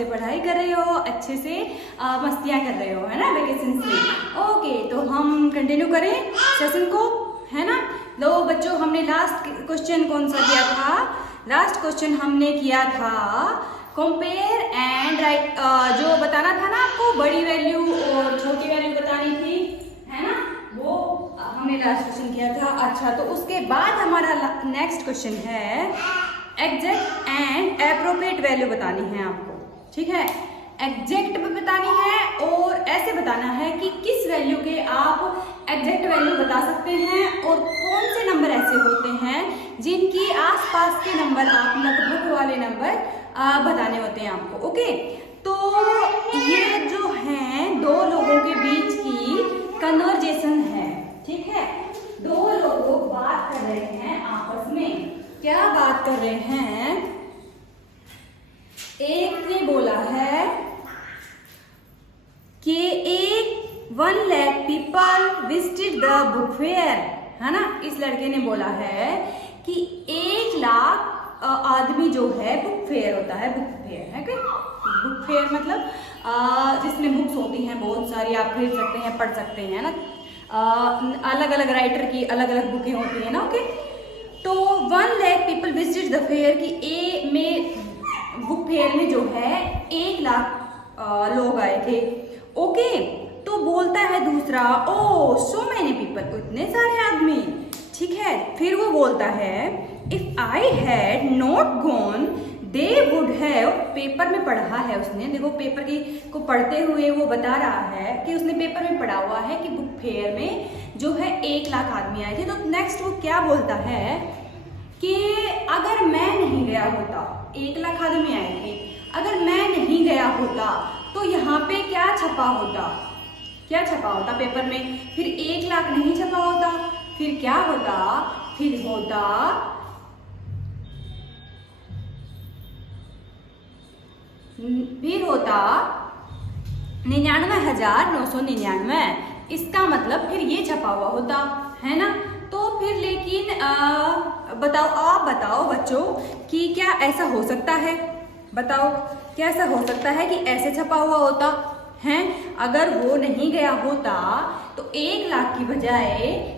से पढ़ाई कर रहे हो, अच्छे से मस्तियाँ कर रहे हो, है ना, वेकेशन में। ओके, तो हम कंटिन्यू करें सेशन को, है ना। लो बच्चों, हमने लास्ट क्वेश्चन कौन सा किया था? लास्ट क्वेश्चन हमने किया था कंपेयर एंड राइट, जो बताना था ना आपको, बड़ी वैल्यू और छोटी वैल्यू बतानी थी, है ना, वो हमने लास्ट क्वेश्चन किया था। अच्छा, तो उसके बाद हमारा नेक्स्ट क्वेश्चन है एग्जैक्ट एंड एप्रोप्रिएट वैल्यू बतानी है आपको, ठीक है। एग्जैक्ट बतानी है और ऐसे बताना है कि किस वैल्यू के आप एग्जैक्ट वैल्यू बता सकते हैं और कौन से नंबर ऐसे होते हैं जिनकी आसपास के नंबर, आप लगभग वाले नंबर बताने होते हैं आपको। ओके, तो ये जो है दो लोगों के बीच की कन्वर्जेशन है, ठीक है। दो लोग बात कर रहे हैं आपस में। क्या बात कर रहे हैं? एक ने बोला है कि 1 lakh people visited the book fair, है ना। इस लड़के ने बोला है कि 1 लाख आदमी जो है, बुक फेयर होता है, बुक फेयर है क्या? बुक फेयर मतलब जिसमें बुक्स होती हैं बहुत सारी, आप खरीद सकते हैं, पढ़ सकते हैं ना। अलग अलग राइटर की अलग अलग बुकें होती हैं ना। ओके, तो 1 lakh people visited the fair की ए में बुक फेयर में जो है 1 लाख लोग आए थे। ओके, तो बोलता है दूसरा, ओ सो मैनी पीपल, इतने सारे आदमी, ठीक है। फिर वो बोलता है if I had not gone they would have, paper में पढ़ा है उसने, देखो पेपर की को पढ़ते हुए वो बता रहा है कि उसने पेपर में पढ़ा हुआ है कि बुक फेयर में जो है 1 लाख आदमी आए थे। तो नेक्स्ट वो क्या बोलता है कि अगर मैं नहीं गया होता, 1 लाख आदमी आए थे, अगर मैं नहीं गया होता तो यहाँ पे क्या छपा होता? क्या छपा होता पेपर में? फिर 1 लाख नहीं छपा होता, फिर क्या होता? फिर होता 99,999। इसका मतलब फिर ये छपा हुआ होता, है ना। तो फिर लेकिन बताओ, आप बताओ बच्चों कि क्या ऐसा हो सकता है? बताओ, क्या ऐसा हो सकता है कि ऐसे छपा हुआ होता है? अगर वो नहीं गया होता तो 1 लाख की बजाय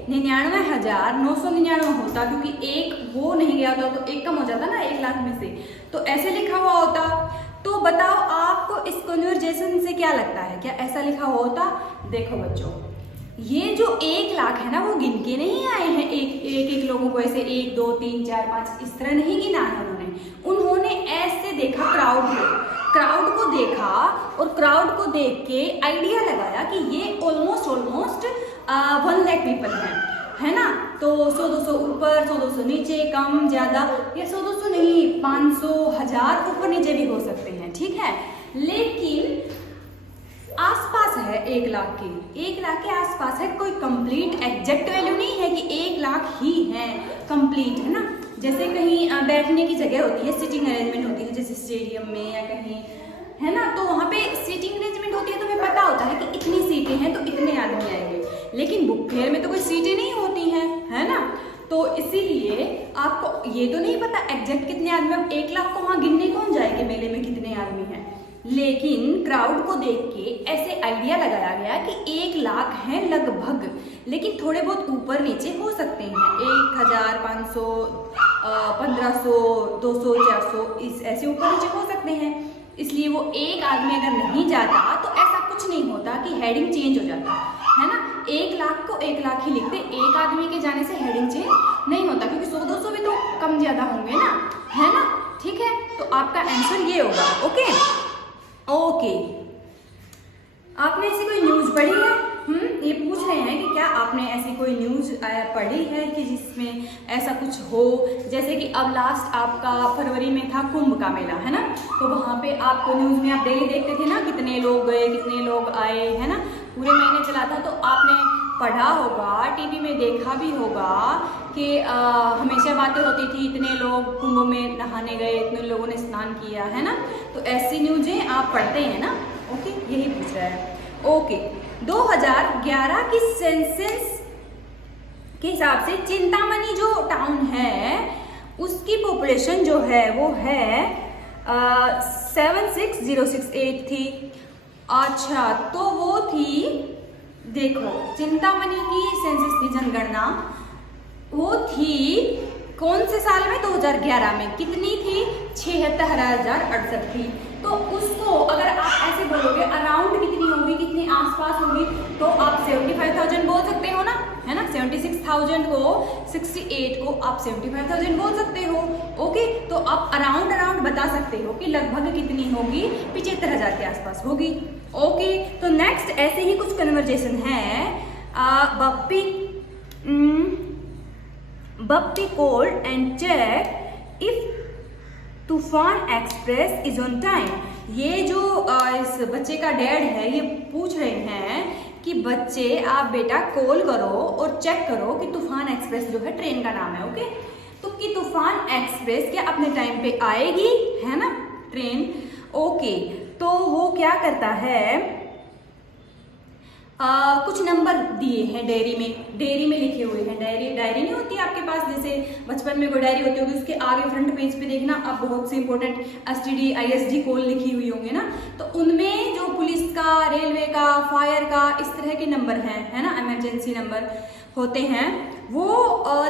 99,999 होता, क्योंकि एक वो नहीं गया होता तो एक कम हो जाता ना 1 लाख में से, तो ऐसे लिखा हुआ होता। तो बताओ आपको इस कन्वर्जेशन से क्या लगता है, क्या ऐसा लिखा हुआ होता? देखो बच्चों, ये जो 1 लाख है ना, वो गिन के नहीं आए हैं एक लोगों को, ऐसे 1 2 3 4 5 इस तरह नहीं गिना है उन्होंने ऐसे देखा, क्राउड को देखा और क्राउड को देख के आइडिया लगाया कि ये ऑलमोस्ट 1 लाख पीपल है ना। तो 100-200 ऊपर, 100-200 नीचे, कम ज्यादा, या 100-200 नहीं, 500 1000 ऊपर नीचे भी हो सकते हैं, ठीक है। लेकिन आसपास है 1 लाख के, 1 लाख के आसपास है, कोई कंप्लीट एग्जैक्ट वैल्यू नहीं है कि 1 लाख ही है कंप्लीट, है ना। जैसे कहीं बैठने की जगह होती है, सीटिंग अरेंजमेंट होती है, जैसे स्टेडियम में या कहीं, है ना, तो वहाँ पे सीटिंग अरेंजमेंट होती है तो हमें पता होता है कि इतनी सीटें हैं तो इतने आदमी आएंगे। लेकिन बुक फेयर में तो कोई सीटें नहीं होती हैं, है ना। तो इसीलिए आपको ये तो नहीं पता एग्जैक्ट कितने आदमी, अब 1 लाख को वहाँ गिनने कौन जाएगा मेले में कितने आदमी हैं। लेकिन क्राउड को देख के ऐसे आइडिया लगाया गया कि 1 लाख है लगभग, लेकिन थोड़े बहुत ऊपर नीचे हो सकते हैं, 1,500 1500 200 400 इस ऐसे ऊपर नीचे हो सकते हैं। इसलिए वो एक आदमी अगर नहीं जाता तो ऐसा कुछ नहीं होता कि हेडिंग चेंज हो जाता, है ना। 1 लाख को 1 लाख ही लिखते, एक आदमी के जाने से हेडिंग चेंज नहीं होता, क्योंकि 100-200 भी तो कम ज्यादा होंगे ना, है ना। ठीक है, तो आपका आंसर ये होगा। ओके, आपने ऐसी कोई न्यूज पढ़ी है? ये पूछ रहे हैं कि क्या आपने ऐसी कोई न्यूज पढ़ी है कि जिसमें ऐसा कुछ हो, जैसे कि अब लास्ट आपका फरवरी में था कुंभ का मेला, है ना। तो वहाँ पे आपको न्यूज में आप डेली देखते थे ना, कितने लोग गए कितने लोग आए, है ना, पूरे महीने चला था। तो आपने पढ़ा होगा, टीवी में देखा भी होगा कि हमेशा बातें होती थी, इतने लोग कुंभ में नहाने गए, इतने लोगों ने स्नान किया, है ना। तो ऐसी न्यूजें आप पढ़ते हैं ना। ओके, यही पूछ रहा है। ओके, 2011 की सेंसस के हिसाब से चिंतामणि जो टाउन है उसकी पॉपुलेशन जो है वो है 76068 थी। अच्छा, तो वो थी, देखो चिंतामणि की सेंसस की जनगणना वो थी कौन से साल में? 2011 में। कितनी थी? 76,068 थी। तो उसको अगर आप ऐसे बोलोगे अराउंड कितनी होगी, कितनी आसपास होगी, तो आप 75,000 बोल सकते हो ना, है ना। 76,000 को 68 को आप 75,000 बोल सकते हो। ओके, तो आप अराउंड बता सकते हो कि लगभग कितनी होगी, 75,000 के आसपास होगी। ओके, तो नेक्स्ट ऐसे ही कुछ कन्वर्जेशन है। Bappi called and checked if तूफान एक्सप्रेस इज ऑन टाइम। ये जो इस बच्चे का डैड है ये पूछ रहे हैं कि बच्चे आप बेटा कॉल करो और चेक करो कि तूफान एक्सप्रेस जो है ट्रेन का नाम है, ओके, तो कि तूफान एक्सप्रेस क्या अपने टाइम पे आएगी, है ना ट्रेन। ओके, तो वो क्या करता है, कुछ नंबर दिए हैं डायरी में लिखे हुए हैं। डायरी नहीं होती आपके पास, जैसे बचपन में कोई डायरी होती होगी, उसके आगे फ्रंट पेज पे देखना आप बहुत से इंपॉर्टेंट STD ISD कोड लिखी हुई होंगे ना, तो उनमें जो पुलिस का, रेलवे का, फायर का, इस तरह के नंबर हैं, है ना, इमरजेंसी नंबर होते हैं, वो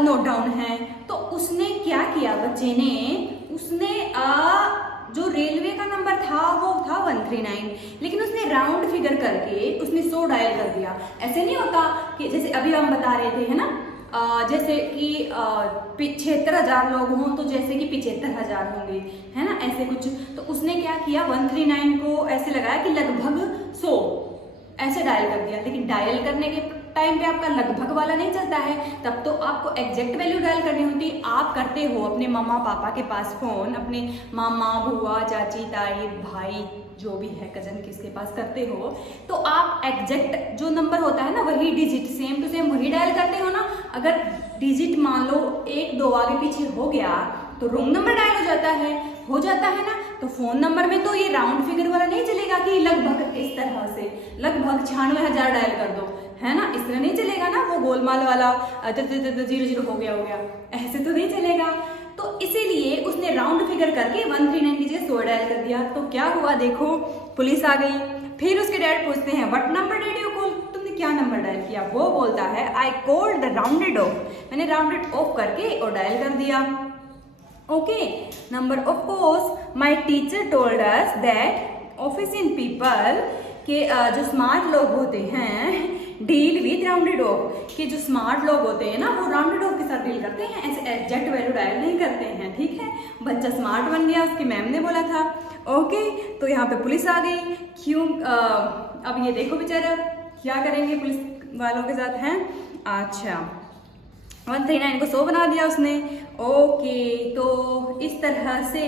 नोट डाउन है। तो उसने क्या किया बच्चे ने, उसने जो रेलवे का नंबर था वो था 139, लेकिन उसने राउंड फिगर करके उसने 100 डायल कर दिया। ऐसे नहीं होता कि जैसे अभी हम बता रहे थे, है ना, जैसे कि 76,000 लोग हों तो जैसे कि 75,000 होंगे, है ना, ऐसे कुछ। तो उसने क्या किया, 139 को ऐसे लगाया कि लगभग 100 ऐसे डायल कर दिया। लेकिन डायल करने के टाइम पे आपका लगभग वाला नहीं चलता है, तब तो आपको एग्जैक्ट वैल्यू डायल करनी होती है। आप करते हो अपने मम्मा पापा के पास फोन, अपने मामा, बुआ, चाची, ताई, भाई, जो भी है कजन, किसके पास करते हो, तो आप एग्जैक्ट जो नंबर होता है ना, वही डिजिट सेम टू सेम वही डायल करते हो ना। अगर डिजिट मान लो 1-2 आगे पीछे हो गया तो रॉन्ग नंबर डायल हो जाता है ना। तो फोन नंबर में तो ये राउंड फिगर वाला नहीं चलेगा कि लगभग इस तरह से लगभग 96,000 डायल कर दो, है ना, इस तरह नहीं चलेगा ना, वो गोलमाल वाला 0 हो गया, ऐसे तो नहीं चलेगा। तो इसीलिए उसने राउंड फिगर करके 139 की जगह 100 डायल कर दिया। तो क्या हुआ, देखो पुलिस आ गई। फिर उसके डैड पूछते हैं what number did you call, तुमने क्या नंबर डायल किया? वो बोलता है I called the rounded off, मैंने राउंडेड ऑफ करके और डायल कर दिया। Okay, number of course my teacher told us that office in people के जो स्मार्ट लोग होते हैं डील विद राउंडेड ऑफ, कि जो स्मार्ट लोग होते हैं ना वो राउंडेड ऑफ के साथ डील करते हैं, ऐसे एग्जैक्ट वैल्यू डायल नहीं करते हैं। ठीक है, बच्चा स्मार्ट बन गया, उसकी मैम ने बोला था। ओके, तो यहाँ पे पुलिस आ गई। क्यों? अब ये देखो बेचारा क्या करेंगे पुलिस वालों के साथ हैं। अच्छा, 139 को 100 बना दिया उसने। ओके, तो इस तरह से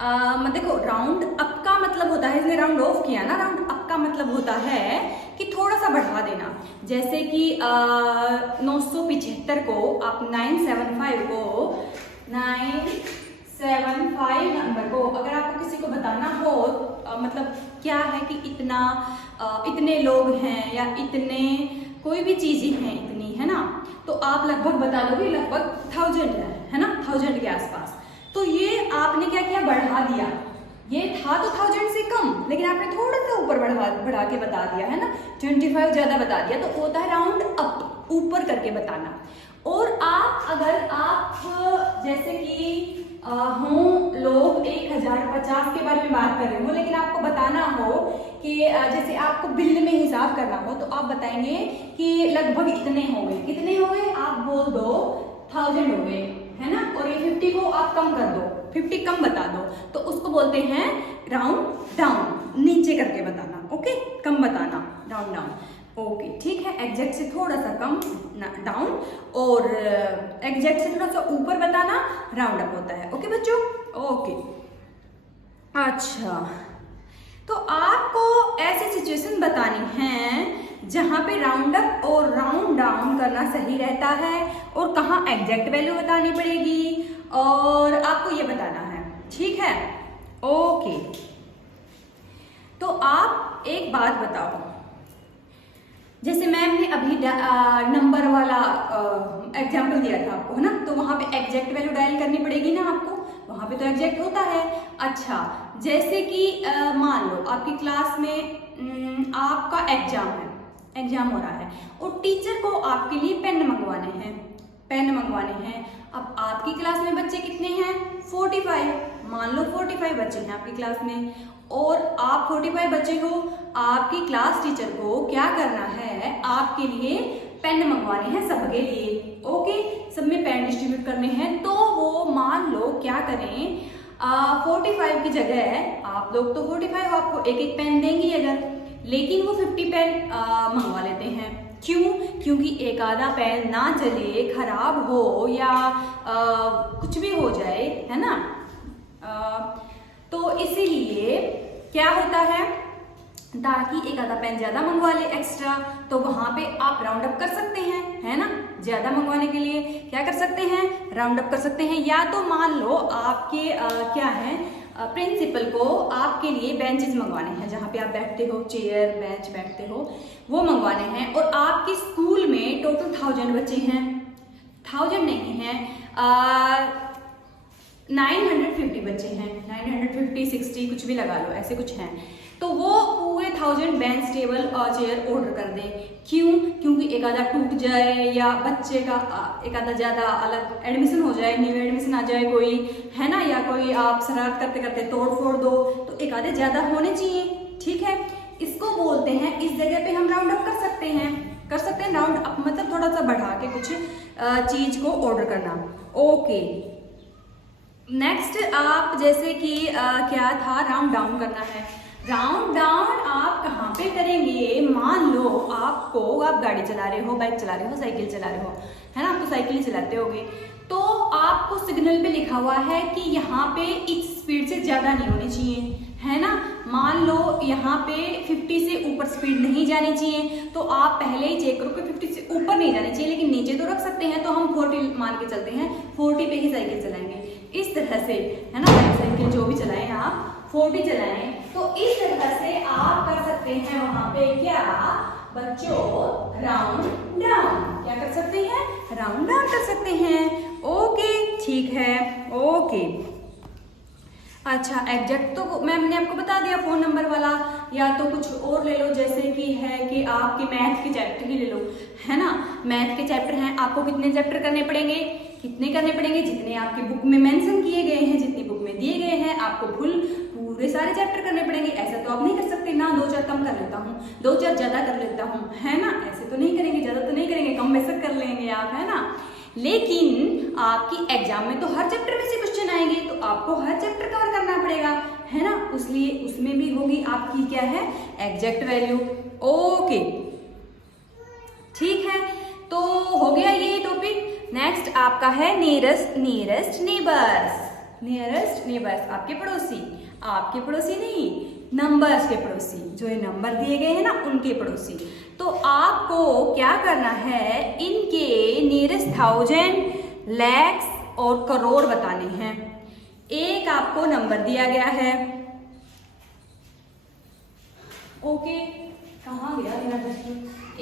देखो राउंड अप का मतलब होता है, इसने राउंड ऑफ किया ना, राउंड अप का मतलब होता है कि थोड़ा सा बढ़ा देना। जैसे कि 975 को आप 975 नंबर को अगर आपको किसी को बताना हो, मतलब क्या है कि इतना इतने लोग हैं या इतने कोई भी चीज़ें हैं इतनी, है ना, तो आप लगभग बता दोगे लगभग 1000 है ना, 1000 के आसपास। तो ये आपने क्या किया, बढ़ा दिया। ये था तो 1000 से कम, लेकिन आपने थोड़ा सा ऊपर बढ़ा के बता दिया, है ना, 25 ज्यादा बता दिया, तो होता है राउंड अप, ऊपर करके बताना। और आप अगर आप जैसे कि हों लोग 1050 के बारे में बात कर रहे हो, लेकिन आपको बताना हो कि जैसे आपको बिल में हिसाब करना हो, तो आप बताएंगे कि लगभग इतने हो गए। कितने हो गए आप बोल दो, 1000 हो गए, है ना, और ये 50 को आप कम कर दो, 50 कम बता दो, तो उसको बोलते हैं राउंड डाउन, नीचे करके बताना। ओके, कम बताना, राउंड डाउन। ओके, ठीक है, एग्जैक्ट से थोड़ा सा कम डाउन और एग्जैक्ट से थोड़ा सा ऊपर बताना राउंड अप होता है। ओके बच्चों, ओके। अच्छा, तो आपको ऐसी सिचुएशन बतानी है जहां पे राउंड अप और राउंड डाउन करना सही रहता है और कहाँ एग्जैक्ट वैल्यू बतानी पड़ेगी, और आपको ये बताना है। ठीक है, ओके। तो आप एक बात बताओ, जैसे मैम ने अभी नंबर वाला एग्जाम्पल दिया था आपको, है ना, तो वहां पे एग्जैक्ट वैल्यू डायल करनी पड़ेगी ना आपको। वहाँ पे तो एग्जैक्ट होता है। अच्छा, जैसे कि मान लो आपकी क्लास में आपका एग्जाम हो रहा है और टीचर को आपके लिए पेन मंगवाने हैं। अब आपकी क्लास में बच्चे कितने हैं? 45। मान लो 45 बच्चे हैं आपकी क्लास में और आप 45 बच्चे हो। आपकी क्लास टीचर को क्या करना है? आपके लिए पेन मंगवाने हैं सबके लिए। ओके, सब में पेन डिस्ट्रीब्यूट करने हैं। तो वो मान लो क्या करें, 45 की जगह आप लोग तो 45 आपको एक एक पेन देंगी अगर, लेकिन वो 50 पेन मंगवा लेते हैं। क्यों? क्योंकि एक आधा पेन ना जले, खराब हो या कुछ भी हो जाए, है ना। तो इसीलिए क्या होता है, ताकि एक आधा पेन ज्यादा मंगवा ले एक्स्ट्रा, तो वहां पे आप राउंड अप कर सकते हैं, है ना। ज्यादा मंगवाने के लिए क्या कर सकते हैं? राउंड अप कर सकते हैं। या तो मान लो आपके क्या है, प्रिंसिपल को आपके लिए बेंचेस मंगवाने हैं, जहाँ पे आप बैठते हो, चेयर बेंच बैठते हो, वो मंगवाने हैं। और आपके स्कूल में टोटल 1000 बच्चे हैं, 1000 नहीं है, 950 बच्चे हैं, 950 60 कुछ भी लगा लो, ऐसे कुछ हैं। तो वो पूरे 1000 बेंच टेबल और चेयर ऑर्डर कर दें। क्यों? क्योंकि एक आधा टूट जाए या बच्चे का एक आधा ज्यादा अलग एडमिशन हो जाए, न्यू एडमिशन आ जाए कोई, है ना, या कोई आप शरारत करते करते तोड़ फोड़ दो, तो एक आधे ज्यादा होने चाहिए। ठीक है, इसको बोलते हैं, इस जगह पे हम राउंड अप कर सकते हैं राउंड अप, मतलब थोड़ा सा बढ़ा के कुछ चीज को ऑर्डर करना। ओके, नेक्स्ट आप जैसे कि क्या था, राउंड डाउन करना है। राउंड डाउन आप कहाँ पे करेंगे? मान लो आप गाड़ी चला रहे हो, बाइक चला रहे हो, साइकिल चला रहे हो, है ना, आप तो साइकिल ही चलाते होगे। तो आपको सिग्नल पे लिखा हुआ है कि यहाँ पे इस स्पीड से ज्यादा नहीं होनी चाहिए, है ना। मान लो यहाँ पे 50 से ऊपर स्पीड नहीं जानी चाहिए, तो आप पहले ही चेक करो कि 50 से ऊपर नहीं जानी चाहिए, लेकिन नीचे तो रख सकते हैं। तो हम 40 मान के चलते हैं, 40 पे ही साइकिल चलाएंगे, इस तरह से, है ना। बाइक साइकिल जो भी चलाएं आप 40 चलाएं, तो इस तरह से आप कर सकते हैं वहां पे क्या बच्चों, राउंड डाउन। क्या कर सकते हैं? राउंड डाउन कर सकते हैं। ओके, ठीक है, ओके। अच्छा, एग्जैक्ट तो मैम ने आपको बता दिया, फोन नंबर वाला, या तो कुछ और ले लो, जैसे कि है कि आपके मैथ के चैप्टर ही ले लो, है ना। मैथ के चैप्टर हैं, आपको कितने चैप्टर करने पड़ेंगे? जितने आपकी बुक में मेंशन किए गए हैं, जितनी बुक में दिए गए हैं, आपको पूरे सारे चैप्टर करने पड़ेंगे। ऐसा तो आप नहीं कर सकते ना, 2-4 कम कर लेता हूँ, 2-4 ज्यादा कर लेता हूँ, है ना। ऐसे तो नहीं करेंगे, ज्यादा तो नहीं करेंगे, कम बेशक कर लेंगे आप, है ना। लेकिन आपकी एग्जाम में तो हर चैप्टर में से क्वेश्चन आएंगे, तो आपको हर चैप्टर कवर करना पड़ेगा, है ना। इसलिए उसमें भी होगी आपकी क्या है, एग्जैक्ट वैल्यू। ओके, ठीक है, तो हो गया ये टॉपिक। नेक्स्ट आपका है नियरेस्ट नेबर्स, आपके पड़ोसी नहीं, नंबर्स के पड़ोसी, जो ये नंबर दिए गए हैं ना, उनके पड़ोसी। तो आपको क्या करना है, इनके नियरेस्ट 1000, lakhs और करोड़ बताने हैं। एक आपको नंबर दिया गया है, ओके, कहाँ गया मेरा प्रश्न।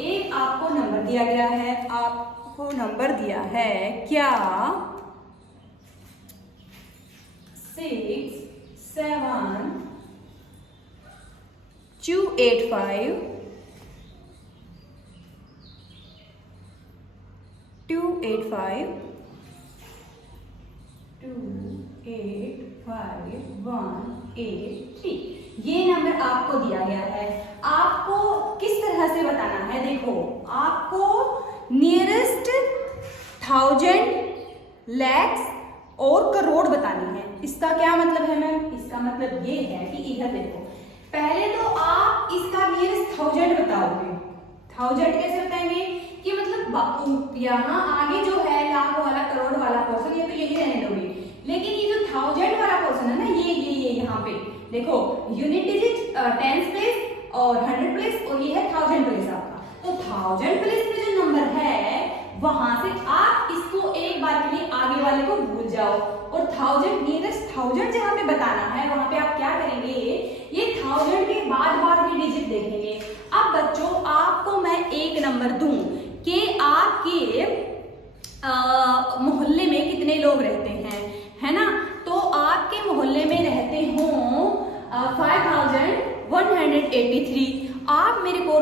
एक आपको नंबर दिया गया है, आपको नंबर दिया है क्या, 6 7 2 8 5 2 8 5 2 8 5 1 8 3, ये नंबर आपको दिया गया है। आपको किस तरह से बताना है? देखो, आपको नियरेस्ट 1000, lakhs और करोड़ बतानी है। इसका क्या मतलब है मैम? इसका मतलब ये है कि इधर देखो, पहले तो आप इसका नियरेस्ट 1000 बताओगे। 1000 कैसे बताएंगे कि मतलब यहाँ आगे जो है लाख वाला, करोड़ वाला पोर्शन, ये तो यही रहने दोगे, लेकिन ये जो 1000 वाला पोर्शन है ना, ये यहाँ पे देखो, यूनिट डिजिट 10th प्लेस और 100 प्लेस, और ये है 1000 प्लेस आपका। तो 1000 प्लेस में जो नंबर है, वहां से आप इसको एक बार के लिए आगे वाले को भूल जाओ, और 1000 नियरेस्ट 1000 जहां पे बताना है, वहां पे आप क्या करेंगे, ये 1000 के बाद की डिजिट देखेंगे। अब बच्चों, आपको मैं एक नंबर दूं कि आपके मोहल्ले में कितने लोग रहते हैं, है ना। तो 5183। आप मेरे को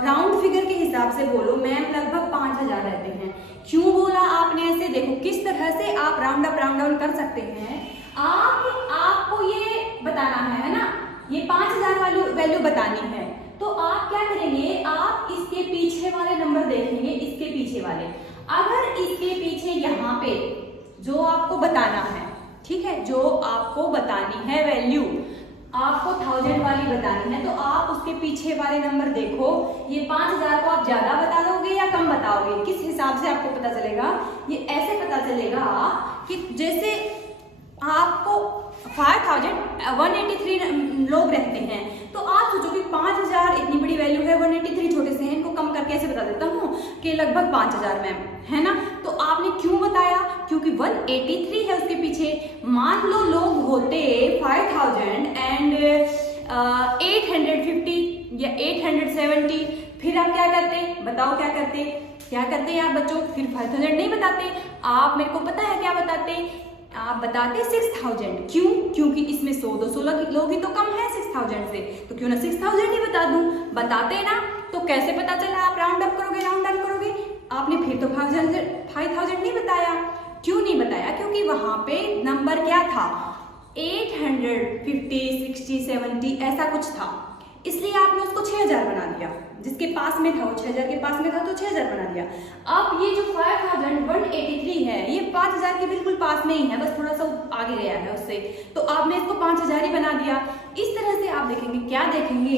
राउंड फिगर के हिसाब से बोलो मैम लगभग 5000 रहते हैं। क्यों बोला आपने ऐसे? देखो किस तरह से आप राउंड अप राउंड डाउन कर सकते हैं। आपको ये बताना है ना, ये 5000 वाली वैल्यू बतानी है, तो आप क्या करेंगे, आप इसके पीछे वाले नंबर देखेंगे, इसके पीछे वाले। अगर इसके पीछे यहाँ पे जो आपको बताना है, ठीक है, जो आपको बतानी है वैल्यू, आपको 1000 वाली बतानी है, तो आप उसके पीछे वाले नंबर देखो। ये 5000 को आप ज्यादा बता दोगे या कम बताओगे? किस हिसाब से आपको पता चलेगा? ये ऐसे पता चलेगा कि जैसे आपको 5183 लोग रहते हैं, तो आप सोचो कि 5000 इतनी बड़ी वैल्यू है, 183 छोटे से हैं, इनको कम करके ऐसे बता देता हूँ कि लगभग 5000 मैम, है ना। तो आपने क्यों बताया? क्योंकि 183 है उसके पीछे। मान लो लोग होते 5850 या 870, फिर आप क्या करते? बताओ क्या करते? क्या करते आप बच्चों? फिर 5000 नहीं बताते आप, मेरे को पता है क्या बताते आप? बताते 6000। क्यों? क्योंकि इसमें 100-200 लोग ही तो कम है 6000 से, तो क्यों ना 6000 ही बता दूं। बताते ना, तो कैसे पता चला? आप राउंड अप करोगे, राउंड डाउन करोगे। आपने फिर तो 5000 नहीं बताया। क्यों नहीं बताया? क्योंकि वहां पे नंबर क्या था, 850, 60, 70 ऐसा कुछ था, इसलिए आपने उसको 6000 बना दिया। जिसके पास में था वो 6000 के पास में था तो 6000 बना दिया। अब ये जो 5183 है ये 5000 के बिल्कुल पास में ही है, बस थोड़ा सा आगे गया है उससे, तो आपने इसको 5000 ही बना दिया। इस तरह से आप देखेंगे, क्या देखेंगे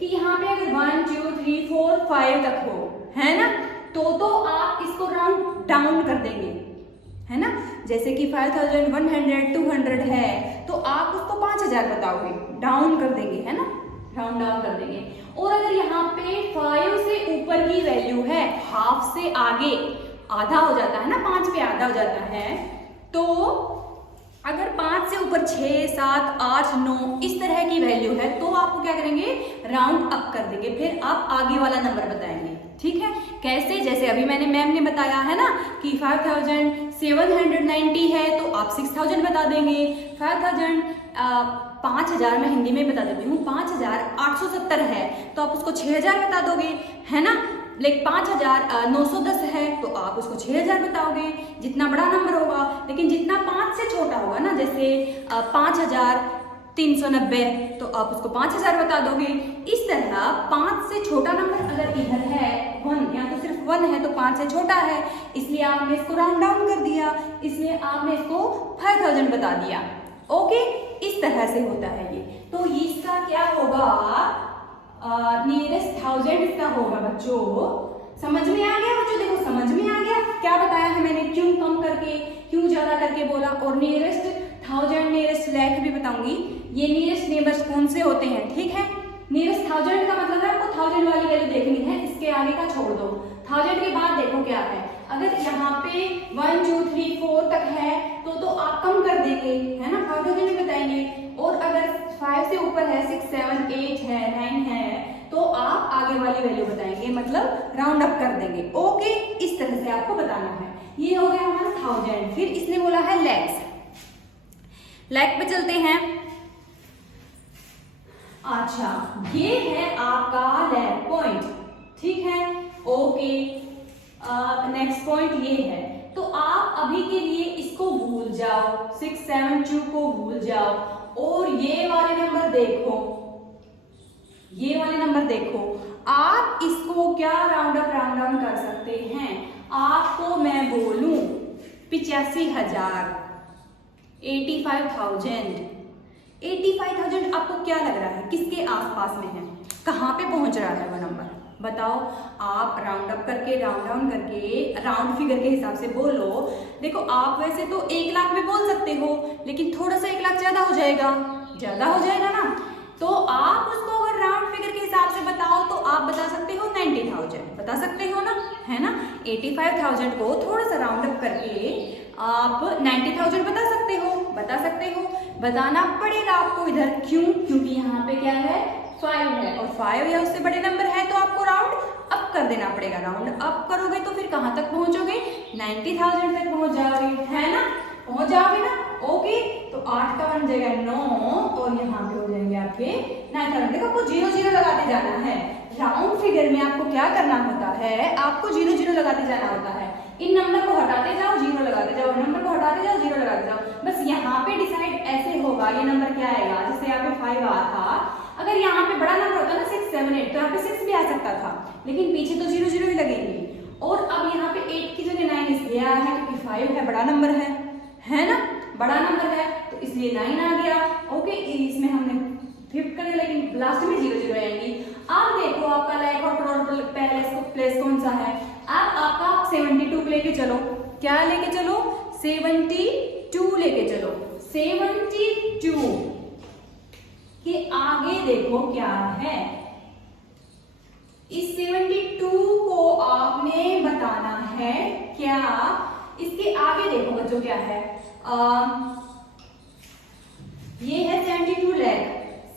कि यहाँ पे अगर 1 2 3 4 5 तक हो, है ना, तो आप इसको राउंड डाउन कर देंगे, है ना। जैसे कि 5100, 200 है, तो आप उसको 5000 बताओगे, डाउन कर देंगे, है ना, राउंड डाउन कर देंगे। और अगर यहाँ पे 5 से ऊपर की वैल्यू है, हाफ से आगे आधा हो जाता है ना, 5 पे आधा हो जाता है, तो अगर 5 से ऊपर 6, 7, 8, 9 इस तरह की वैल्यू है, तो आपको क्या करेंगे, राउंड अप कर देंगे, फिर आप आगे वाला नंबर बताएंगे। ठीक है, कैसे? जैसे अभी मैंने मैम ने बताया है ना कि 5790 है, तो आप 6000 बता देंगे। 5000 मैं हिंदी में बता देती हूँ, 5870 है, तो आप उसको 6000 बता दोगे, है ना। लेकिन 5910 है, तो आप उसको 6000 बताओगे, जितना बड़ा नंबर होगा। लेकिन जितना 5 से छोटा होगा ना, जैसे 5390, तो आप उसको 5000 बता दोगे। इस तरह 5 से छोटा नंबर अगर इधर है 1, या तो सिर्फ 1 है, तो 5 से छोटा है, इसलिए आपने इसको राउंड डाउन कर दिया, इसलिए आपने इसको 5000 बता दिया। ओके, इस तरह से होता है ये। तो इसका क्या होगा, नियरेस्ट 1000 इसका होगा बच्चों। समझ में आ गया बच्चों? देखो समझ में आ गया क्या बताया है मैंने, क्यों कम करके, क्यों ज्यादा करके बोला। और नियरेस्ट 1000, नियरेस्ट लाख भी बताऊंगी। ये नियरेस्ट नेबर्स कौन से होते हैं, ठीक है। नियरेस्ट 1000 का मतलब है आपको 1000 वाली वैल्यू देखनी है, इसके आगे का छोड़ दो। 1000 के बाद देखो क्या है, अगर यहाँ पे 1 2 3 4 तक है, तो आप कम कर देंगे, है ना, 5000 भी बताएंगे। और अगर 5 से ऊपर है, 6 7 8 है, 9 है, तो आप आगे वाली वैल्यू बताएंगे, मतलब राउंड अप कर देंगे। ओके, इस तरह से आपको बताना है। ये हो गया हमारा 1000। फिर इसने बोला है लैक्स। लैख पे चलते हैं। अच्छा, ये है आपका लैख पॉइंट, ठीक है। ओके, नेक्स्ट पॉइंट ये है, तो आप अभी के लिए इसको भूल जाओ, 6 7 2 को भूल जाओ, और ये वाले नंबर देखो, ये वाले नंबर देखो। आप इसको क्या राउंड अप राउंड डाउन कर सकते हैं। आपको मैं बोलूं 85,000, 85,000 आपको क्या लग रहा है, किसके आसपास में है, कहाँ पे पहुंच रहा है वो नंबर, बताओ। आप राउंड अप करके, राउंड डाउन करके, राउंड फिगर के हिसाब से बोलो। देखो आप वैसे तो 1 लाख में बोल सकते हो, लेकिन थोड़ा सा 1 लाख ज्यादा हो जाएगा ना। तो आप उसको अगर राउंड फिगर के हिसाब से बताओ, तो आप बता सकते हो 90,000, बता सकते हो ना, है ना। 85,000 को थोड़ा सा राउंड अप करके आप 90,000 बता सकते हो। बताना पड़ेगा आपको इधर, क्यों? क्योंकि यहाँ पे क्या है, 5 है, और 5 या उससे बड़े नंबर है, तो आपको राउंड अप कर देना पड़ेगा। राउंड अप करोगे तो फिर कहाँ तक पहुंचोगे, 90,000 तक पहुंच जाओगे, है ना, पहुंच जाओगे ना। ओके, तो 8 का बन जाएगा 9, और यहाँ पे हो जाएंगे आपके 9000। देखो आपको 0 0 लगाते जाना है। राउंड फिगर में आपको क्या करना होता है, आपको 0 0 लगाते जाना होता है। इन नंबर को हटाते जाओ, 0 लगाते जाओ, नंबर को हटाते जाओ, 0 लगाते जाओ। बस यहाँ पे डिसाइड ऐसे होगा ये नंबर क्या आएगा। जैसे यहाँ पे 5 आ था, अगर यहाँ पे बड़ा नंबर होता ना 6 7 8 तो यहाँ पे 6 भी आ सकता था, लेकिन पीछे तो 0 0 ही लगेंगे। और अब यहाँ पे 8 की जगह 9 इसलिए आया है क्योंकि 5 है, बड़ा नंबर है ना, बड़ा नंबर है, तो इसलिए 9 आ गया। ओके, इसमें हमने 5 कर दिया, लेकिन लास्ट में 0 0 आएंगी। अब देखो आपका लाख और करोड़ प्लेस कौन सा है। अब आपका 72 लेके चलो, क्या लेके चलो, 72 लेके चलो। 72 के आगे देखो क्या है। इस 72 को आपने बताना है क्या, इसके आगे देखो बच्चों क्या है। ये है 72 लाख,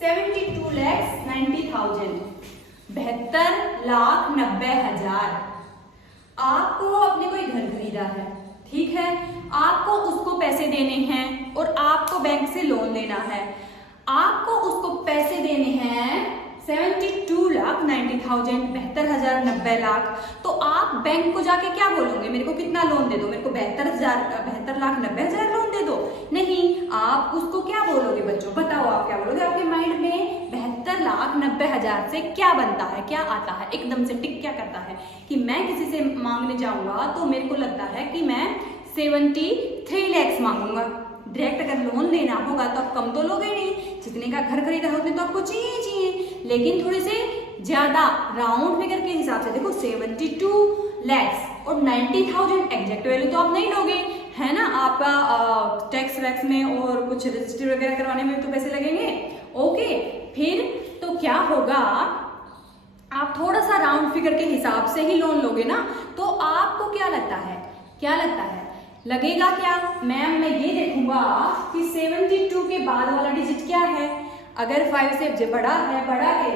72 लाख 90,000, 72,90,000। आपको अपने कोई घर खरीदा है, ठीक है, आपको उसको पैसे देने हैं और आपको बैंक से लोन लेना है। आपको उसको पैसे देने हैं 72,90,000, 72,090 लाख। तो आप बैंक को जाके क्या बोलोगे, मेरे को कितना लोन दे दो, मेरे को 72,90,000 लोन दे दो। नहीं, आप उसको क्या बोलोगे बच्चों, बताओ आप क्या बोलोगे। आपके माइंड में 72,90,000 से क्या बनता है, क्या आता है, एकदम से टिक क्या करता है कि मैं किसी से मांगने जाऊंगा तो मेरे को लगता है कि मैं 73 लाख मांगूंगा। डायरेक्ट अगर लोन लेना होगा तो आप कम तो लोगे नहीं, जितने का घर खरीदा है उतने तो आपको चाहिए, लेकिन थोड़े से ज्यादा राउंड फिगर के हिसाब से देखो 72 लाख और 90,000 एग्जैक्ट वैल्यू तो आप नहीं लोगे, है ना। आपका टैक्स वैक्स में और कुछ रजिस्ट्री वगैरह करवाने में तो पैसे लगेंगे। ओके, फिर तो क्या होगा, आप थोड़ा सा राउंड फिगर के हिसाब से ही लोन लोगे ना, तो आपको क्या लगता है, क्या लगता है, लगेगा क्या, मैम मैं ये देखूंगा कि 72 के बाद वाला डिजिट क्या है। अगर 5 से बड़ा है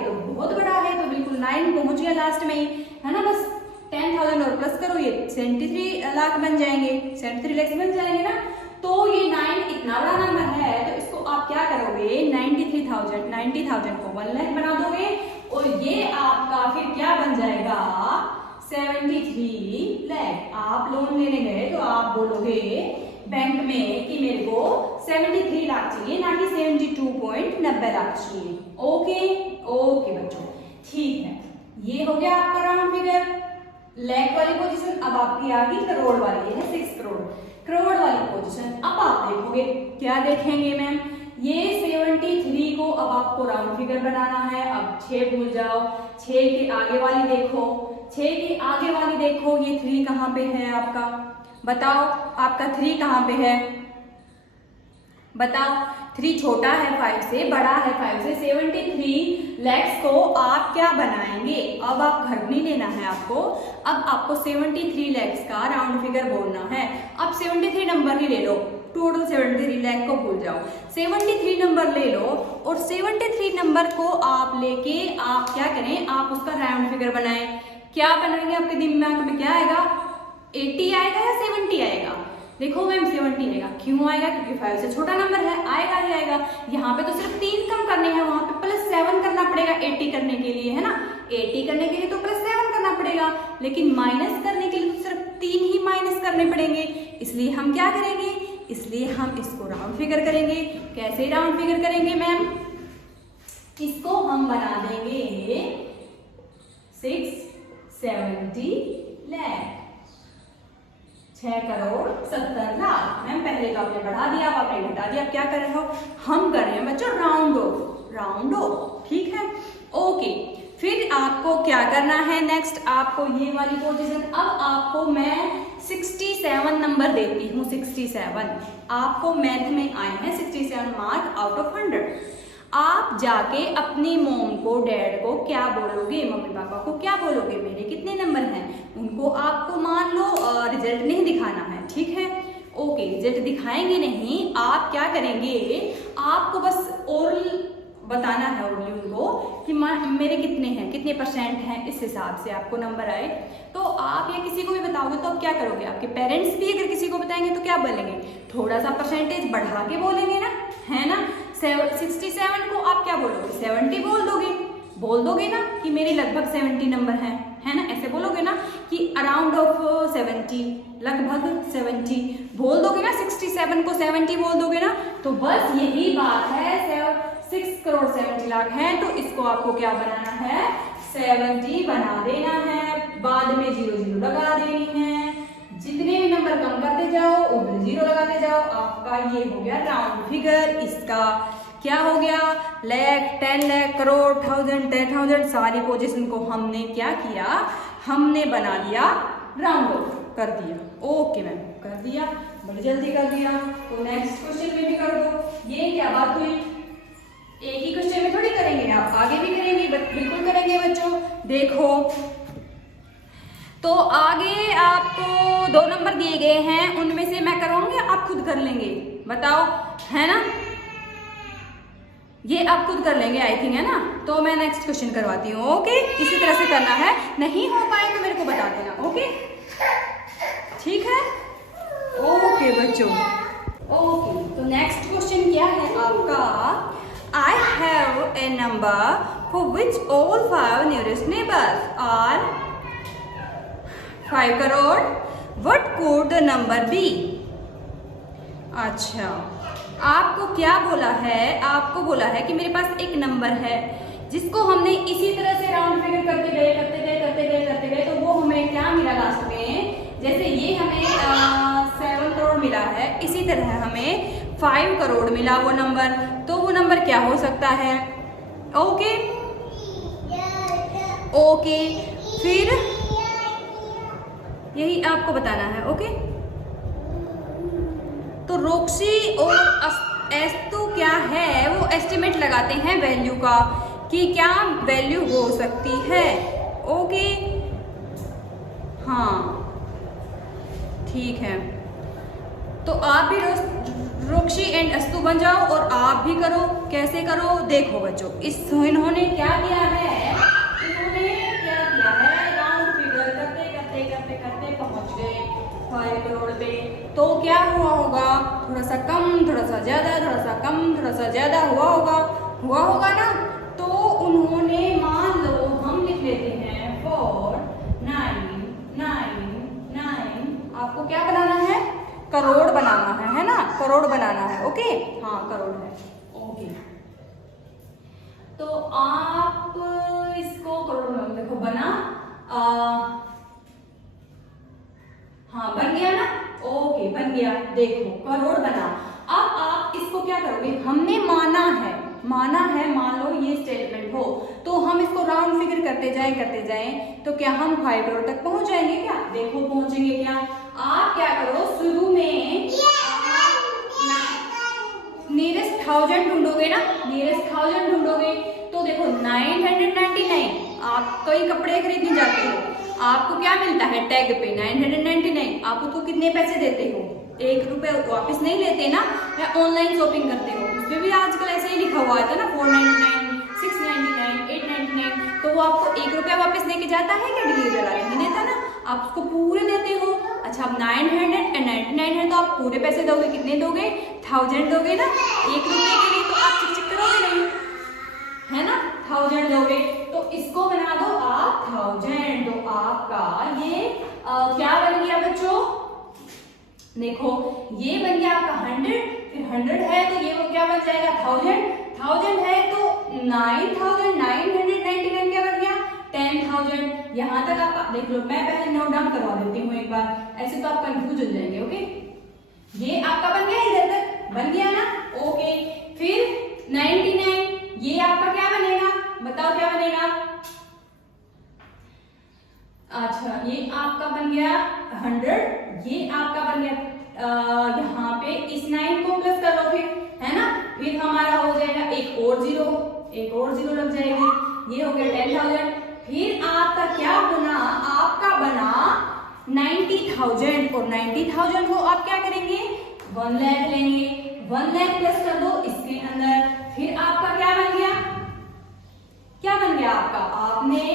तो बहुत बड़ा है, तो बिल्कुल 9 पहुंच गया लास्ट में ही, है ना। बस 10,000 और प्लस करो, ये 73 लाख बन जाएंगे, 73 लाख बन जाएंगे ना। तो ये 9 इतना बड़ा नंबर है, तो इसको आप क्या करोगे, 90,000 को 1 लाख बना दोगे, और ये आपका फिर क्या बन जाएगा, 73 लाख। आप लोन लेने गए तो आप बोलोगे बैंक में कि मेरे को 73 लाख चाहिए, ना कि 72.90 लाख चाहिए। ओके बच्चों, ठीक है, ये हो गया आपका राउंड फिगर, लाख वाली पोजीशन। अब आपकी आ गई करोड़ वाली, है 6 करोड़ वाली पोजीशन। अब आप देखोगे, क्या देखेंगे मैम, ये 73 को अब आपको राउंड फिगर बनाना है। अब 6 भूल जाओ, 6 के आगे वाली देखो, 6 के आगे वाली देखो, ये 3 कहाँ पे है आपका, बताओ आपका 3 कहाँ पे है, बताओ। 3 छोटा है 5 से, बड़ा है 5 से। 73 लाख को आप क्या बनाएंगे, अब आप घर नहीं लेना है आपको, अब आपको 73 लाख का राउंड फिगर बोलना है। अब 73 नंबर ही ले लो, टोटल 73 लाख को भूल जाओ, 73 नंबर ले लो, और 73 नंबर को आप लेके आप क्या करें, आप उसका राउंड फिगर बनाएं। क्या बनाएंगे, आपके दिमाग में क्या आएगा, 80 आएगा या 70 आएगा। देखो मैम 70 आएगा, क्यों आएगा, क्योंकि 5 से छोटा नंबर है, आएगा ही आएगा। यहाँ पे तो सिर्फ 3 कम करने हैं, वहां पे +7 करना पड़ेगा 80 करने के लिए, है ना। 80 करने के लिए तो +7 करना पड़ेगा, लेकिन माइनस करने के लिए तो सिर्फ 3 ही माइनस करने पड़ेंगे। इसलिए हम क्या करेंगे, इसलिए हम इसको राउंड फिगर करेंगे। कैसे राउंड फिगर करेंगे मैम, इसको हम बना देंगे 670 लाख, 6 करोड़ 70 लाख। मैम पहले तो आपने बढ़ा दिया, अब आपने घटा दिया, अब क्या कर रहे हो, हम कर रहे हैं बच्चों राउंड ऑफ, ठीक है। ओके, फिर आपको क्या करना है, नेक्स्ट आपको ये वाली पोजीशन, अब आपको मैं 67 नंबर देती हूँ। 67 आपको मैथ में आए हैं 67 मार्क आउट ऑफ 100। आप जाके अपनी मॉम को, डैड को क्या बोलोगे, मम्मी पापा को क्या बोलोगे, मेरे कितने नंबर हैं, उनको आपको मान लो रिजल्ट नहीं दिखाना है, ठीक है। ओके, रिजल्ट दिखाएंगे नहीं, आप क्या करेंगे, आपको बस ओरल बताना है ओरली उनको कि मेरे कितने हैं, कितने परसेंट हैं, इस हिसाब से आपको नंबर आए। तो आप या किसी को भी बताओगे तो आप क्या करोगे, आपके पेरेंट्स भी अगर किसी को बताएंगे तो क्या बोलेंगे, थोड़ा सा परसेंटेज बढ़ा के बोलेंगे ना, है ना। 67 को आप क्या बोलोगे, 70 बोल दोगे ना कि मेरे लगभग 70 नंबर है ना, ऐसे बोलोगे ना कि अराउंड ऑफ 70, लगभग 70 बोल दोगे ना, 67 को 70 बोल दोगे ना। तो बस यही बात है, 6 करोड़ 70 लाख है, तो इसको आपको क्या बनाना है, 70 बना देना है, बाद में 0 लगा देनी है, जितने भी नंबर कम करते जाओ उधर 0 लगाते जाओ। आपका ये हो गया राउंड फिगर। इसका क्या हो गया, लाख, 10 लाख, करोड़, 1000, 10,000 सारी पोजीशन को हमने क्या किया, हमने बना दिया, राउंड ऑफ कर दिया। ओके मैम, कर दिया, बड़ी जल्दी कर दिया। तो नेक्स्ट क्वेश्चन में भी कर दो। ये क्या बात हुई, एक ही क्वेश्चन में थोड़ी करेंगे, आप आगे भी करेंगे, बिल्कुल करेंगे बच्चों। देखो तो आगे आपको 2 नंबर दिए गए हैं, उनमें से मैं करवाऊंगी, आप खुद कर लेंगे, बताओ है ना, ये आप खुद कर लेंगे आई थिंक, है ना। तो मैं नेक्स्ट क्वेश्चन करवाती हूँ। ओके, इसी तरह से करना है, नहीं हो पाए तो मेरे को बता देना। ओके, ठीक है, ओके बच्चों। ओके, तो नेक्स्ट क्वेश्चन क्या है आपका, I have a number for which all 5 nearest neighbors are 5 crore. What could the number be? अच्छा, आपको क्या बोला है, आपको बोला है कि मेरे पास एक नंबर है जिसको हमने इसी तरह से राउंड फिगर करते गए, तो वो हमें क्या मिला लास्ट में, जैसे ये हमें 7 करोड़ मिला है, इसी तरह हमें 5 करोड़ मिला वो नंबर। तो वो नंबर क्या हो सकता है, ओके ओके, फिर यही आपको बताना है। ओके, तो रोक्सी और एस्तु क्या है, वो एस्टिमेट लगाते हैं वैल्यू का कि क्या वैल्यू हो सकती है। ओके, हाँ ठीक है, तो आप भी रोक्सी एंड अस्तु बन जाओ और आप भी करो। कैसे करो, देखो बच्चों, इन्होंने क्या किया है, राउंड फिगर करते पहुंच गए 5 करोड़ पे। तो क्या हुआ होगा, थोड़ा सा कम, थोड़ा सा ज्यादा, थोड़ा सा कम, थोड़ा सा ज्यादा हुआ होगा ना। तो उन्होंने, मान लो हम लिख लेते हैं 4 9 9 9, आपको क्या बनाना है, करोड़ बनाना है ना, करोड़ बनाना है। ओके, हाँ करोड़ है। ओके, तो आप इसको करोड़ में देखो बना, हाँ बन गया ना, ओके बन गया, देखो करोड़ बना। अब आप इसको क्या करोगे, हमने माना है, मान लो ये स्टेटमेंट हो, तो हम इसको राउंड फिगर करते जाएं, तो क्या हम 5 करोड़ तक पहुंच जाएंगे क्या, देखो पहुंचेंगे क्या। आप क्या करो, शुरू में नियरेस्ट 1000 ढूंढोगे ना, नियरेस्ट 1000 ढूंढोगे, तो देखो 999, आप कोई कपड़े खरीदने जाते हो, आपको क्या मिलता है टैग पे 999, आप उसको कितने पैसे देते हो, 1 रुपए वापस नहीं लेते ना। या ऑनलाइन शॉपिंग करते हो, उसमें भी आजकल ऐसे ही लिखा हुआ था ना 499, 699, 899, तो वो आपको 1 रुपया वापस लेके जाता है क्या, डिलीवरी वाला नहीं देता ना, आप उसको पूरे देते हो। अच्छा, अब 999 है तो आप पूरे पैसे दोगे, कितने दोगे, 1000 दोगे ना, 1 रुपए के लिए, तो आप चिक करोगे नहीं, है ना, 1000 दोगे। तो इसको बना दो आप 1000, तो आपका ये क्या बन गया बच्चों, देखो ये बन गया आपका 100, फिर 100 है तो ये वो क्या बन जाएगा 1000 है तो 9,999 क्या बन गया 10,000। यहाँ तक आप देख लो, मैं पहले नोट डाउन करवा देती हूँ एक बार, ऐसे तो आप कंफ्यूज हो जाएंगे। ओके, ये आपका बन गया, इधर तक बन गया ना। ओके, फिर 99, ये आपका क्या बनेगा, बताओ क्या बनेगा। अच्छा, ये आपका बन गया 100, ये आपका बन गया यहाँ पे इस 9 को प्लस कर लो फिर, है ना, फिर हमारा हो जाएगा एक और जीरो लग जाएगी, ये हो गया 10,000। फिर आपका क्या बना, आपका बना 90,000, और 90,000 को आप क्या करेंगे 1 लाख लेंगे, 1 लाख प्लस कर दो इसके अंदर, फिर आपका क्या बन गया, आपका आपने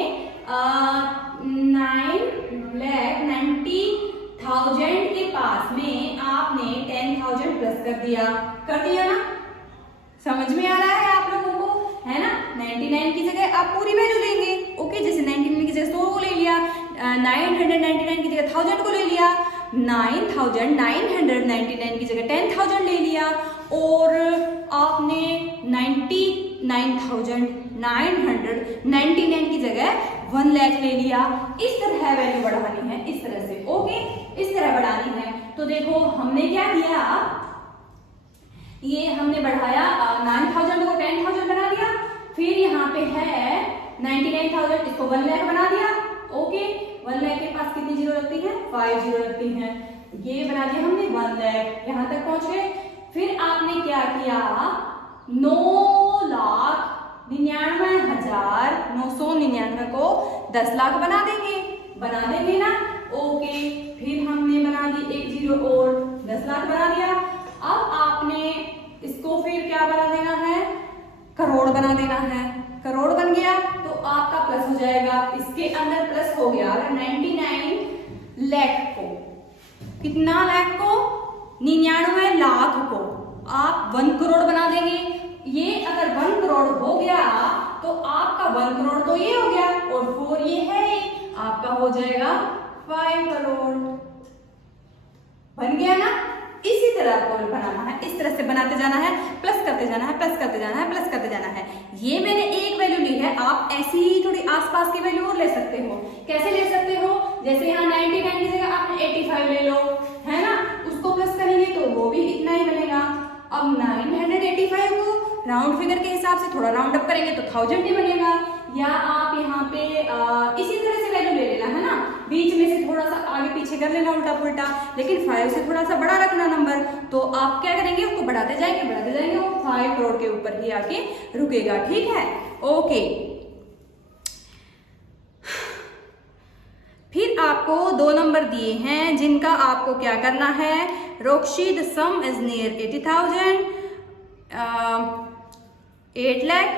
9,90,000 के पास में आपने 10,000 प्लस कर दिया ना, समझ में आ रहा है आप लोगों को, है ना। 99 की जगह आप पूरी वैल्यू लेंगे, ओके। जैसे 99 की जगह 100 को ले लिया, 999 की जगह 1000 को ले लिया, 9999 की जगह 10,000 ले लिया, और आपने 99,999 की जगह 1 लाख ले लिया। इस तरह वैल्यू बढ़ानी है, इस तरह से, ओके, इस तरह बढ़ानी है। तो देखो हमने क्या किया, ये हमने बढ़ाया 9,000 को 10,000 बना दिया, फिर यहाँ पे है 99,000, इसको 1 लाख बना दिया, ओके। 1 लाख के पास कितनी जीरो लगती है, 5 जीरो लगती हैं, ये बना दिया हमने 1 लाख, यहां तक पहुंच गए। फिर आपने क्या किया, 9,99,999 को 10 लाख बना देंगे ना, ओके। फिर हमने बना दी एक जीरो और 10 लाख बना दिया। अब आपने इसको फिर क्या बना देना है, करोड़ बना देना है। करोड़ बन गया तो आपका प्लस हो जाएगा, इसके अंदर प्लस हो गया। अगर 99 लाख को, कितना लाख को, 99 लाख को आप 1 करोड़ बना देंगे। ये अगर 1 करोड़ हो गया तो आपका 1 करोड़ तो ये हो गया, और 4 ये है, आपका हो जाएगा 5 करोड़। बन गया ना। इसी तरह आपको बनाना है, इस तरह से बनाते जाना है, प्लस करते जाना है, प्लस करते जाना है, प्लस करते जाना है। ये मैंने एक वैल्यू ली है, आप ऐसी ही थोड़ी आसपास की वैल्यू और ले सकते हो। कैसे ले सकते हो, जैसे यहाँ 99 की जगह आपने 85 ले लो, है ना, उसको प्लस करेंगे तो वो भी इतना ही बनेगा। अब 985 को राउंड फिगर के हिसाब से थोड़ा राउंड अप करेंगे तो 1000 ही बनेगा। या आप यहाँ पे इसी तरह से वैल्यू ले लेना, है ना, बीच में से थोड़ा सा आगे पीछे कर लेना, उल्टा पुल्टा, लेकिन 5 से थोड़ा सा बड़ा रखना नंबर। तो आप क्या करेंगे, उसको बढ़ाते जाएंगे, वो 5 करोड़ के ऊपर ही आके रुकेगा, ठीक है, ओके। फिर आपको 2 नंबर दिए हैं जिनका आपको क्या करना है, रोक्शी the sum is near 80,000, 8 lakh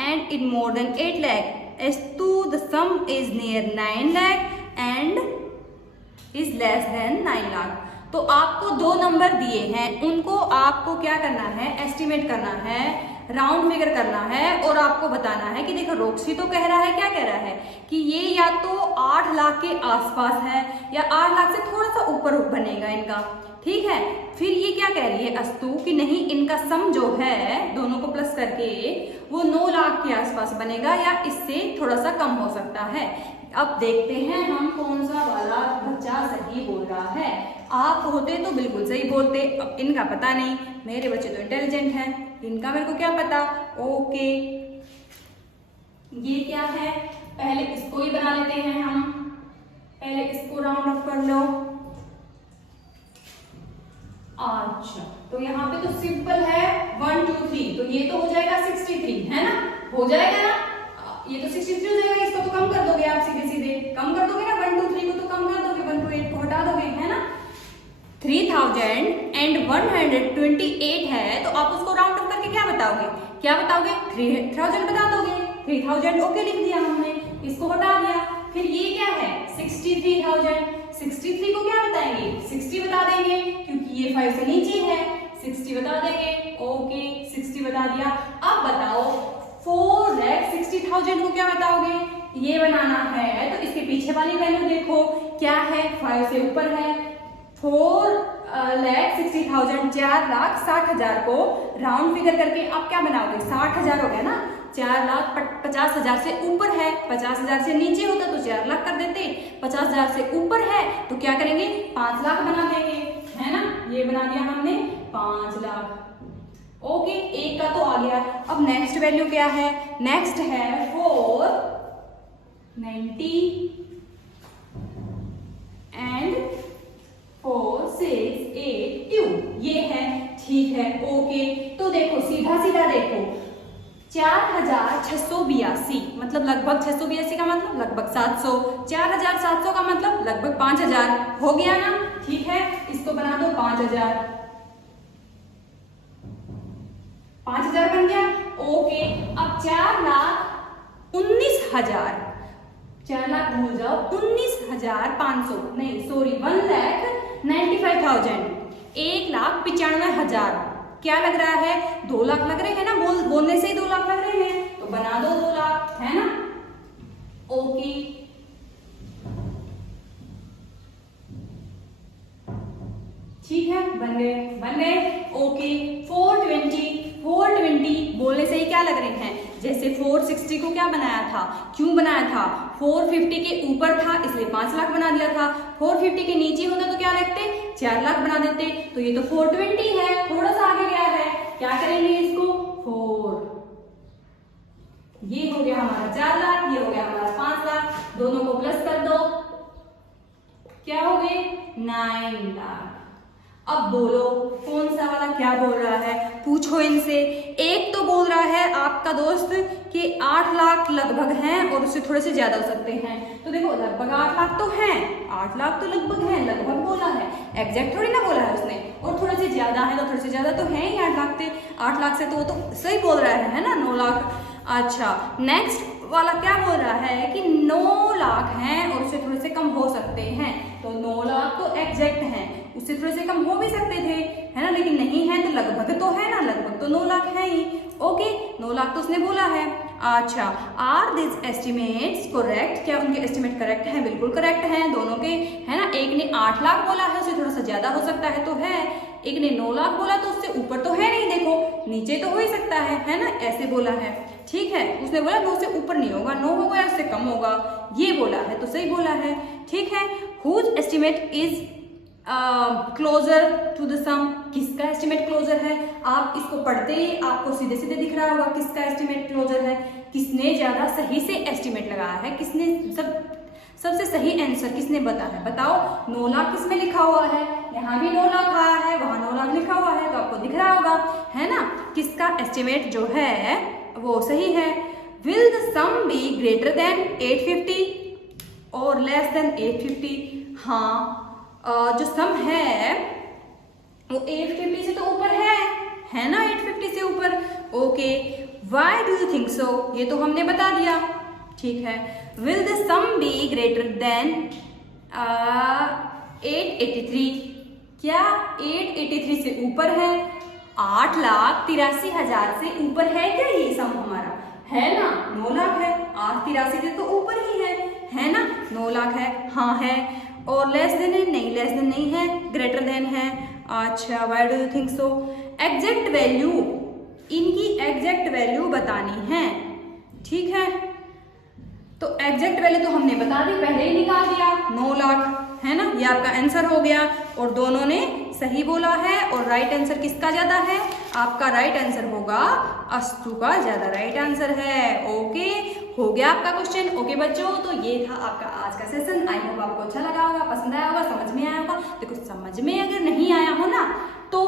and in more than 8 lakh, as to the sum is near 9 lakh and is less than 9 lakh। तो आपको 2 नंबर दिए हैं, उनको आपको क्या करना है, एस्टिमेट करना है, राउंड फिगर करना है, और आपको बताना है कि देखो रोक्सी तो कह रहा है, क्या कह रहा है कि ये या तो 8 लाख के आसपास है या 8 लाख से थोड़ा सा ऊपर बनेगा इनका, ठीक है। फिर ये क्या कह रही है अस्तु कि नहीं, इनका सम जो है दोनों को प्लस करके वो 9 लाख के आसपास बनेगा या इससे थोड़ा सा कम हो सकता है। अब देखते हैं हम कौन सा वाला बच्चा सही बोल रहा है। आप होते तो बिल्कुल सही बोलते, अब इनका पता नहीं, मेरे बच्चे तो इंटेलिजेंट हैं, इनका मेरे को क्या पता, ओके। ये क्या है, पहले इसको ही बना लेते हैं हम, पहले इसको राउंड अप कर लो। अच्छा, तो यहाँ पे तो सिंपल है 1 2 3, तो ये तो हो जाएगा 63, है ना, हो जाएगा ना, ये तो 63 हो जाएगा। इसको तो कम कर दोगे आप, सीधे सीधे कम कर दोगे ना, 1 2 3 को तो कम कर दोगे, 1 2 8 को हटा दोगे, है ना। 3,128 है, तो आप उसको राउंड अप करके क्या बताओगे, 3000 बता दोगे, 3000, ओके लिख दिया हमने, इसको हटा दिया। फिर ये क्या है 63,000, 63 को क्या बताएंगे, 60 बता देंगे, क्योंकि ये 5 से नीचे है, 60 बता देंगे, ओके 60 बता दिया। अब बताओ 4,60,000 को क्या बताओगे, ये बनाना है तो इसके पीछे वाली वैल्यू देखो क्या है, 5 से ऊपर है, 4,60,000, 4,60,000 को राउंड फिगर करके आप क्या बनाओगे, 60,000 हो गया ना, 4,50,000 से ऊपर है, 50,000 से नीचे होता तो 4 लाख कर देते, 50,000 से ऊपर है तो क्या करेंगे, 5 लाख बना देंगे, है ना। ये बना दिया हमने 5 लाख, ओके। एक का तो आ गया। अब नेक्स्ट वैल्यू क्या है, नेक्स्ट है 490 and 4,682, ये है, ठीक है, ओके। तो देखो सीधा सीधा देखो, 4,682 मतलब लगभग 682 का मतलब लगभग 700, 4,700 का मतलब लगभग 5,000 हो गया ना, ठीक है। इसको बना दो 5,000, 5,000 बन गया, ओके। अब 4,19,000, 4 लाख भूल जाओ, 19,500 नहीं सॉरी 1,95,000, 1,95,000 क्या लग रहा है? 2 लाख लग रहे हैं ना, बोलने से ही 2 लाख लग रहे हैं, तो बना दो 2 लाख, है ना। ओके, ठीक है, बन गए। ओके, 420 बोलने से ही क्या लग रहे हैं? जैसे 460 को क्या बनाया था, क्यों बनाया था? 450 के ऊपर था इसलिए 5 लाख बना दिया था। 450 के नीचे होता तो क्या लगते? 4 लाख बना देते। तो ये तो 420 है, थोड़ा सा आगे गया है, क्या करेंगे इसको? 4, ये हो गया हमारा 4 लाख, ये हो गया हमारा 5 लाख, दोनों को प्लस कर दो, क्या हो गए? 9 लाख। अब बोलो कौन सा वाला क्या बोल रहा है, पूछो इनसे। एक तो बोल रहा है आपका दोस्त कि 8 लाख लगभग हैं और उससे थोड़े से ज्यादा हो सकते हैं। तो देखो लगभग 8 लाख तो हैं, 8 लाख तो लगभग हैं, लगभग बोला है, एग्जैक्ट थोड़ी ना बोला है उसने। और थोड़े से ज्यादा है तो थोड़े से ज्यादा तो है ही 8 लाख से, 8 लाख से तो वो तो सही बोल रहा है ना, 9 लाख। अच्छा, नेक्स्ट वाला क्या बोल रहा है कि 9 लाख हैं और उससे थोड़े से कम हो सकते हैं। तो 9 लाख तो एग्जैक्ट हैं, उससे थोड़े से कम हो भी सकते थे, है ना, लेकिन नहीं है तो लगभग तो है ना, लगभग तो 9 लाख है ही। ओके, 9 लाख तो उसने बोला है। अच्छा, आर दिस एस्टिमेट्स करेक्ट? क्या उनके एस्टिमेट करेक्ट हैं? बिल्कुल करेक्ट हैं दोनों के, है ना। एक ने 8 लाख बोला है, उससे थोड़ा सा ज्यादा हो सकता है तो है। एक ने 9 लाख बोला तो उससे ऊपर तो है नहीं, देखो नीचे तो हो ही सकता है ना, ऐसे बोला है। ठीक है, उसने बोला 9 से ऊपर नहीं होगा, 9 होगा या उससे कम होगा, ये बोला है तो सही बोला है। ठीक है, whose estimate is closer to the sum? किसका एस्टिमेट क्लोजर है? आप इसको पढ़ते ही आपको सीधे सीधे दिख रहा होगा किसका एस्टिमेट क्लोजर है, किसने ज्यादा सही से एस्टिमेट लगाया है, किसने सबसे सही आंसर किसने बताया, बताओ। 9 लाख किसमें लिखा हुआ है? यहाँ भी 9 लाख आया है, वहां 9 लाख लिखा हुआ है, तो आपको दिख रहा होगा, है ना, किसका एस्टिमेट जो है वो सही है। Will the sum be greater than 850 और लेस देन 850? हाँ, जो सम है वो 850 से तो ऊपर है ना, 850 से ऊपर। Okay, why do you think so? ये तो हमने बता दिया। ठीक है, will the sum be greater than 883? क्या 883 से ऊपर है? 8,83,000 से ऊपर है क्या ये सम हमारा? है ना, 9 लाख है, 8,83 से तो ऊपर ही है ना, 9 लाख है, हाँ है। और लेस देन है? नहीं, लेस देन नहीं है, ग्रेटर देन है। अच्छा, why do you think so? Exact value, इनकी एग्जैक्ट वैल्यू बतानी है। ठीक है, तो एग्जैक्ट वैल्यू तो हमने बता दी, पहले ही निकाल दिया, 9 लाख, है ना, ये आपका आंसर हो गया। और दोनों ने सही बोला है। और राइट आंसर किसका ज्यादा है? आपका राइट आंसर होगा अस्तु का ज्यादा राइट आंसर है। ओके, हो गया आपका क्वेश्चन। ओके बच्चों, तो ये था आपका आज का सेशन। आई होप आपको अच्छा लगा होगा, पसंद आया होगा, समझ में आया होगा। देखो, समझ में अगर नहीं आया हो ना तो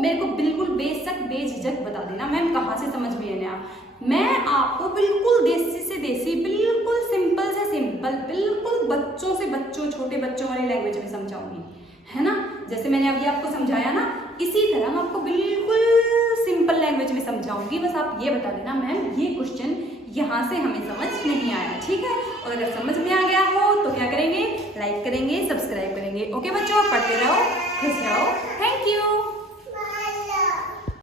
मेरे को बिल्कुल बेशक बेझिझक बता देना, मैम कहाँ से समझ में आया। मैं आपको बिल्कुल देसी से देसी, बिल्कुल सिंपल से सिंपल, बिल्कुल बच्चों से बच्चों, छोटे बच्चों वाली लैंग्वेज में समझाऊंगी, है ना। जैसे मैंने अभी आपको समझाया ना, इसी तरह मैं आपको बिल्कुल सिंपल लैंग्वेज में समझाऊंगी। बस आप ये बता देना मैम ये क्वेश्चन यहाँ से हमें समझ नहीं आया, ठीक है। और अगर समझ में आ गया हो तो क्या करेंगे? लाइक करेंगे, सब्सक्राइब करेंगे। ओके बच्चों, पढ़ते रहो, खुश रहो। Thank you.